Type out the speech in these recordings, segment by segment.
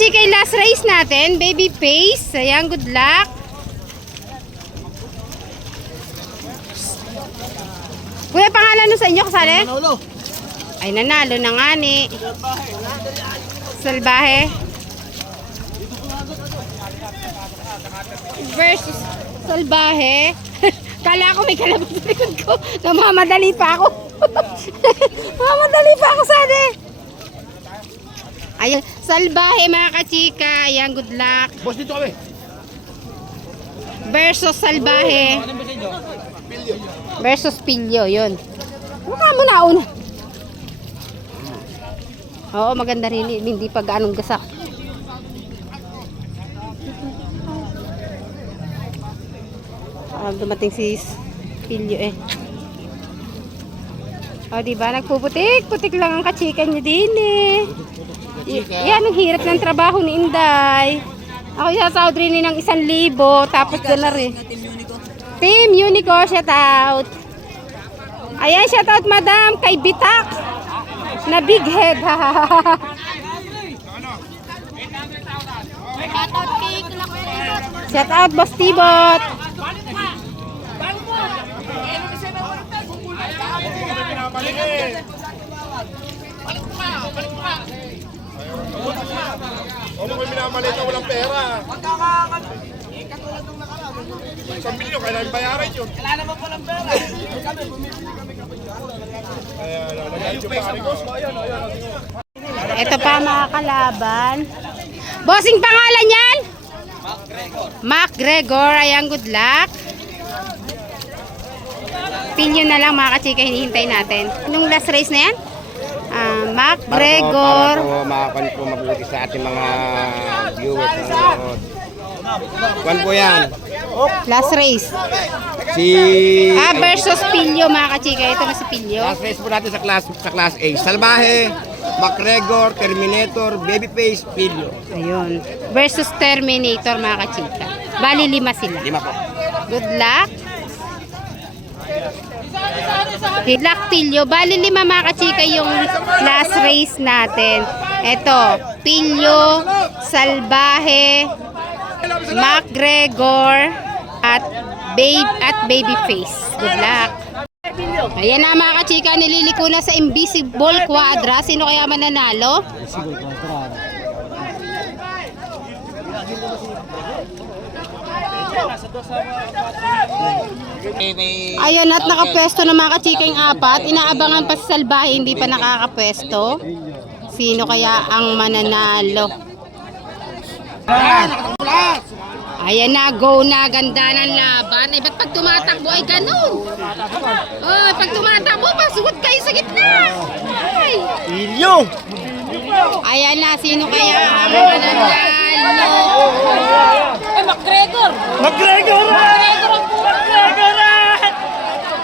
kachika, yung last race natin. Baby face. Ayan, good luck. Kuya, pangalan nun sa inyo kasali? Ay, nanalo na nga ni. Salbahe. Versus Salbahe. Kala ko may kalabas sa likod ko. Namamadali pa ako. Namamadali pa ako sana eh. Ayun, Salbahe mga kachika. Ayan, good luck. Boss, dito kami. Versus Salbahe. Versus Pilyo, yun. Mukha mo na una. Oo, maganda rin. Hindi pa gaanong gasak. Dumating si Pilyo eh. O, diba? Nagpuputik-putik lang ang kachika niya din eh. Yan, ang hirap ng trabaho ni Inday. Ako sasahod rin ng 1,000. Tapos doon na rin. Team Unico, shout out. Ayan, shout out madam kay Bitak na big head. Shout out Boss Tibot. Ano ko minamalit na walang pera? Isang milyon, kailangan bayaran yun. Kailangan naman palang pera. Ito pa mga kalaban. Bossing pangalan yan? MacGregor. Ayan, good luck. Pilyo na lang mga kachika, hinihintay natin. Nung last race na yan? MacGregor. Para po mabuti sa ating mga viewers. Kwan po yan? Last race. Si... versus Pilyo mga kachika. Ito na si Pilyo. Last race po natin sa class A. Salbahe, MacGregor, Terminator, Babyface, Pilyo. Ayun. Versus Terminator mga kachika. Bali 5 sila. 5 po. Good luck. Good luck Pilyo. Bali 5 mga kachika yung last race natin. Ito. Pilyo, Salbahe, MacGregor, at Babyface. Good luck. Ayan na mga kachika, nililiko na sa Invisible Quadra. Sino kaya mananalo? Ayan at nakapwesto na mga kachika yung 4. Inaabangan pa sa Salbahe, hindi pa nakakapwesto. Sino kaya ang mananalo? Ayan na, go na, ganda ng laban. Ay, ba't pag tumatakbo ay ganun? Oh, pag tumatakbo, pasugot kayo sa gitna. Ay. Pilyo! Ayan na, sino kaya ang mananalo? Ay, MacGregor! MacGregor! MacGregor ang puro! MacGregor!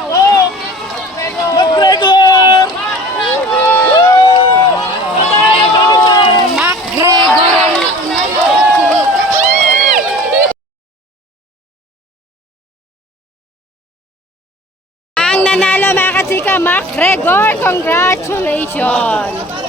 Oh! MacGregor! MacGregor ang nanalo mga kachika, MacGregor. Congratulations!